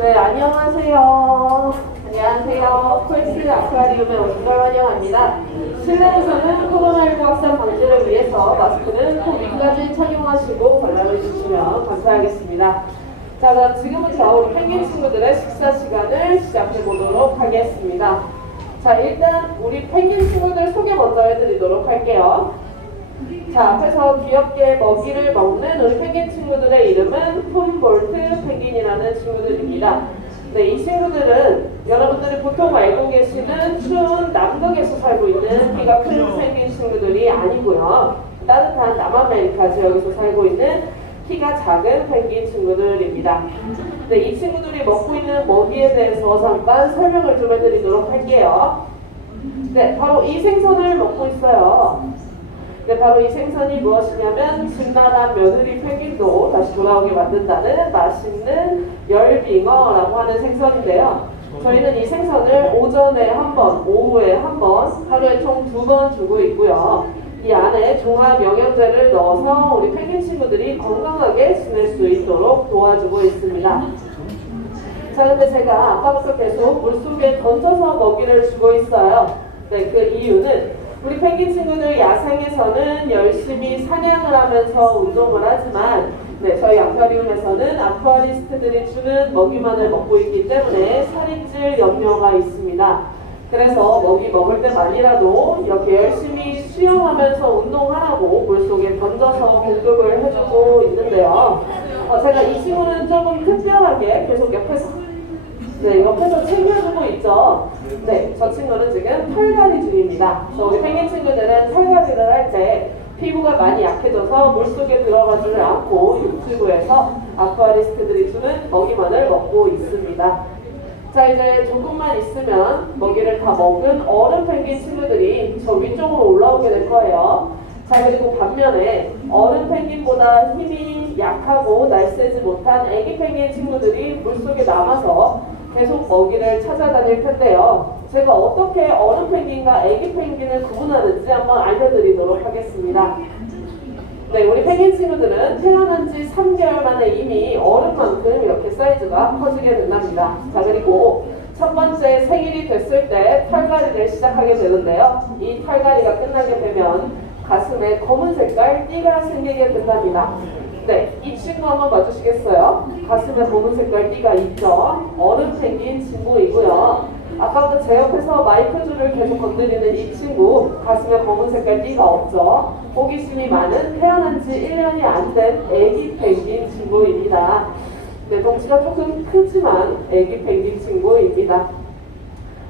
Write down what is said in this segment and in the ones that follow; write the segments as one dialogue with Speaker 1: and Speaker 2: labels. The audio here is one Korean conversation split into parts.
Speaker 1: 네, 안녕하세요. 안녕하세요. 콜스 아쿠아리움에 오신 걸 환영합니다. 실내에서는 코로나19 확산 방지를 위해서 마스크는 코 위까지 착용하시고 관람해 주시면 감사하겠습니다. 자, 그럼 지금부터 우리 펭귄 친구들의 식사 시간을 시작해 보도록 하겠습니다. 자, 일단 우리 펭귄 친구들 소개 먼저 해드리도록 할게요. 자, 앞에서 귀엽게 먹이를 먹는 우리 펭귄 친구들의 이름은 품볼트 펭귄이라는 친구들입니다. 네, 이 친구들은 여러분들이 보통 알고 계시는 추운 남극에서 살고 있는 키가 큰 펭귄 친구들이 아니고요. 따뜻한 남아메리카 지역에서 살고 있는 키가 작은 펭귄 친구들입니다. 네, 이 친구들이 먹고 있는 먹이에 대해서 잠깐 설명을 좀 해드리도록 할게요. 네, 바로 이 생선을 먹고 있어요. 네, 바로 이 생선이 무엇이냐면 진나라 며느리 펭귄도 다시 돌아오게 만든다는 맛있는 열빙어라고 하는 생선인데요. 저희는 이 생선을 오전에 한 번, 오후에 한 번, 하루에 총 두 번 주고 있고요. 이 안에 종합 영양제를 넣어서 우리 펭귄 친구들이 건강하게 지낼 수 있도록 도와주고 있습니다. 자, 근데 제가 아까부터 계속 물속에 던져서 먹이를 주고 있어요. 네, 그 이유는 우리 펭귄 친구들 야생에서는 열심히 사냥을 하면서 운동을 하지만 네, 저희 아쿠아리움에서는 아쿠아리스트들이 주는 먹이만을 먹고 있기 때문에 찔 염려가 있습니다. 그래서 먹이 먹을 때만이라도 이렇게 열심히 수영하면서 운동하라고 물속에 던져서 공급을 해주고 있는데요. 어, 제가 이 친구는 조금 특별하게 계속 옆에서 네, 옆에서 챙겨주고 있죠. 네, 저 친구는 지금 털갈이 중입니다. 그래서 우리 펭귄 친구들은 털갈이를 할 때 피부가 많이 약해져서 물속에 들어가지를 않고 육지구에서 아쿠아리스트들이 주는 먹이만을 먹고 있습니다. 자, 이제 조금만 있으면 먹이를 다 먹은 어른 펭귄 친구들이 저 위쪽으로 올라오게 될 거예요. 자, 그리고 반면에 어른 펭귄보다 힘이 약하고 날쌔지 못한 애기 펭귄 친구들이 물속에 남아서 계속 먹이를 찾아다닐 텐데요. 제가 어떻게 어른 펭귄과 애기 펭귄을 구분하는지 한번 알려드리도록 하겠습니다. 네, 우리 펭귄 친구들은 태어난 지 3개월 만에 이미 어른만큼 이렇게 사이즈가 커지게 된답니다. 자, 그리고 첫 번째 생일이 됐을 때 털갈이를 시작하게 되는데요. 이 털갈이가 끝나게 되면 가슴에 검은 색깔 띠가 생기게 된답니다. 네, 이 친구 한번 봐주시겠어요? 가슴에 검은 색깔 띠가 있죠? 펭귄 친구이고요. 아까부터 제 옆에서 마이크 줄을 계속 건드리는 이 친구 가슴에 검은 색깔 띠가 없죠. 호기심이 많은 태어난 지 1년이 안 된 애기 펭귄 친구입니다. 네, 덩치가 조금 크지만 애기 펭귄 친구입니다.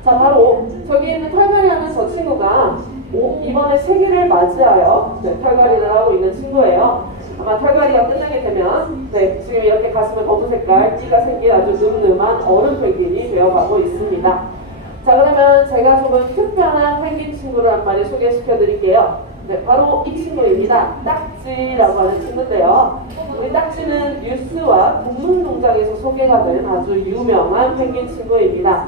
Speaker 1: 자, 바로 저기 있는 털갈이 하는 저 친구가 오, 이번에 생일을 맞이하여 네, 털갈이를 하고 있는 친구예요. 아마 털갈이가 끝나게 되면 네, 지금 이렇게 가슴에 검은 색깔 띠가 생긴 아주 늠름한 어른 펭귄이 되어가고 있습니다. 자 그러면 제가 조금 특별한 펭귄 친구를 한 마리 소개시켜 드릴게요. 네, 바로 이 친구입니다. 딱지라고 하는 친구인데요. 우리 딱지는 뉴스와 동물농장에서 소개가 된 아주 유명한 펭귄 친구입니다.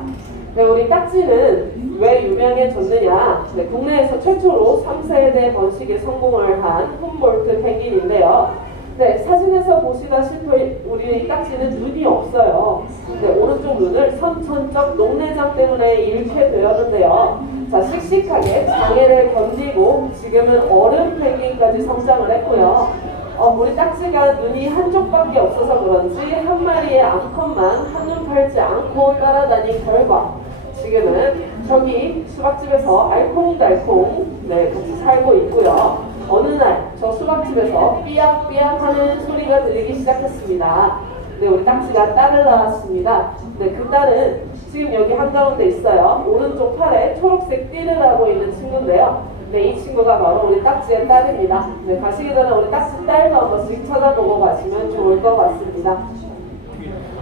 Speaker 1: 네, 우리 딱지는 왜 유명해졌느냐? 네, 국내에서 최초로 3세대 번식에 성공을 한 훔볼트 펭귄인데요. 네, 사진에서 보시다시피 우리 딱지는 눈이 없어요. 네, 오른쪽 눈을 선천적 녹내장 때문에 잃게 되었는데요. 자, 씩씩하게 장애를 견디고 지금은 어른 펭귄까지 성장을 했고요. 어, 우리 딱지가 눈이 한쪽밖에 없어서 그런지 한 마리의 암컷만 한눈 팔지 않고 따라다닌 결과 지금은 저기 수박집에서 알콩달콩 네, 같이 살고 있고요. 어느 날 저 수박집에서 삐약삐약 하는 소리가 들리기 시작했습니다. 네, 우리 딱지가 딸을 낳았습니다. 네, 그 딸은 지금 여기 한가운데 있어요. 오른쪽 팔에 초록색 띠를 하고 있는 친구인데요. 네, 이 친구가 바로 우리 딱지의 딸입니다. 네, 가시기 전에 우리 딱지 딸도 한 번씩 쳐다보고 가시면 좋을 것 같습니다.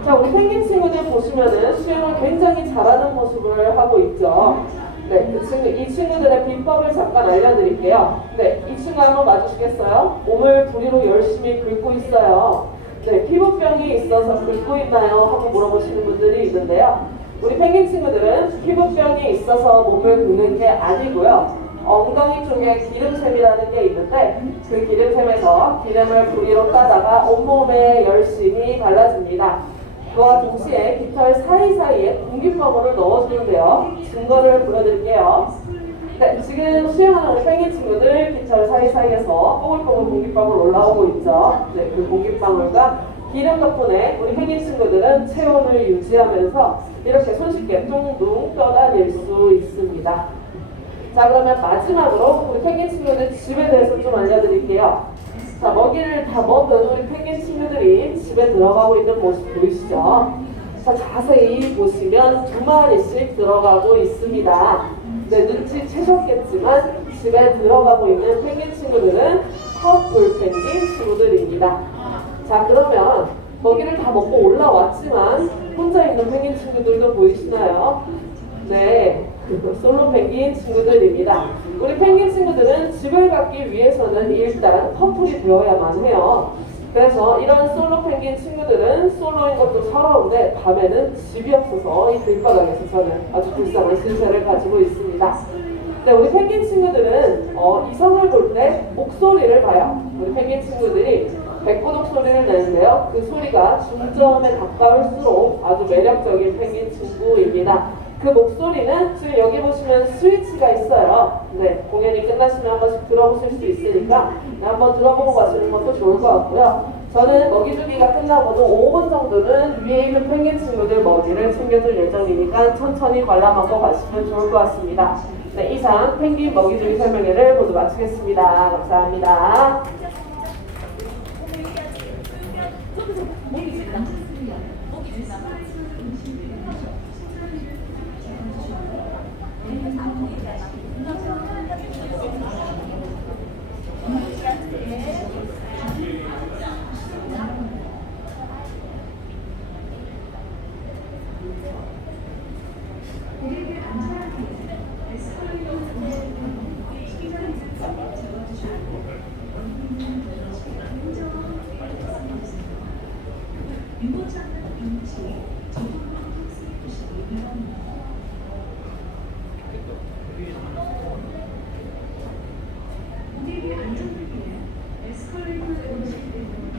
Speaker 1: 자, 우리 펭귄 친구들 보시면은 수영을 굉장히 잘하는 모습을 하고 있죠. 네, 그 친구, 이 친구들의 비법을 잠깐 알려드릴게요. 네, 이 친구 한번 봐주시겠어요? 몸을 부리로 열심히 긁고 있어요. 네, 피부병이 있어서 긁고 있나요? 하고 물어보시는 분들이 있는데요. 우리 펭귄 친구들은 피부병이 있어서 몸을 긁는 게 아니고요. 엉덩이 쪽에 기름샘이라는 게 있는데 그 기름샘에서 기름을 부리로 따다가 온몸에 열심히 발라줍니다. 그와 동시에 깃털 사이사이에 공기방울을 넣어주는데요. 증거를 보여드릴게요. 네, 지금 수영하는 펭귄 친구들 깃털 사이사이에서 뽀글뽀글 공기방울 올라오고 있죠. 네, 그 공기방울과 기름 덕분에 우리 펭귄 친구들은 체온을 유지하면서 이렇게 손쉽게 둥둥 떠다닐 수 있습니다. 자, 그러면 마지막으로 우리 펭귄 친구들 집에 대해서 좀 알려드릴게요. 자, 먹이를 다 먹은 우리 펭귄 친구들이 집에 들어가고 있는 모습 보이시죠? 자, 자세히 보시면 두 마리씩 들어가고 있습니다. 네, 눈치채셨겠지만 집에 들어가고 있는 펭귄 친구들은 커플 펭귄 친구들입니다. 자, 그러면 먹이를 다 먹고 올라왔지만 혼자 있는 펭귄 친구들도 보이시나요? 네, 솔로 펭귄 친구들입니다. 우리 펭귄 친구들은 집을 갖기 위해서는 일단 커플이 되어야만 해요. 그래서 이런 솔로 펭귄 친구들은 솔로인 것도 서러운데 밤에는 집이 없어서 이 들바닥에서 저는 아주 불쌍한 신세를 가지고 있습니다. 네, 우리 펭귄 친구들은 어, 이성을 볼 때 목소리를 봐요. 우리 펭귄 친구들이 백구독 소리를 내는데요. 그 소리가 중점에 가까울수록 아주 매력적인 펭귄 친구입니다. 그 목소리는 지금 여기 보시면 스위치가 있어요. 네, 공연이 끝나시면 한 번씩 들어보실 수 있으니까 네, 한번 들어보고 가시는 것도 좋을 것 같고요. 저는 먹이 주기가 끝나고도 5분 정도는 위에 있는 펭귄 친구들 먹이를 챙겨줄 예정이니까 천천히 관람하고 가시면 좋을 것 같습니다. 네, 이상 펭귄 먹이 주기 설명회를 모두 마치겠습니다. 감사합니다.
Speaker 2: 유보장난 경치 저쪽으로 탑승해 주시기 바랍니다. 안전을 위해 에스컬레이터 운실 때문에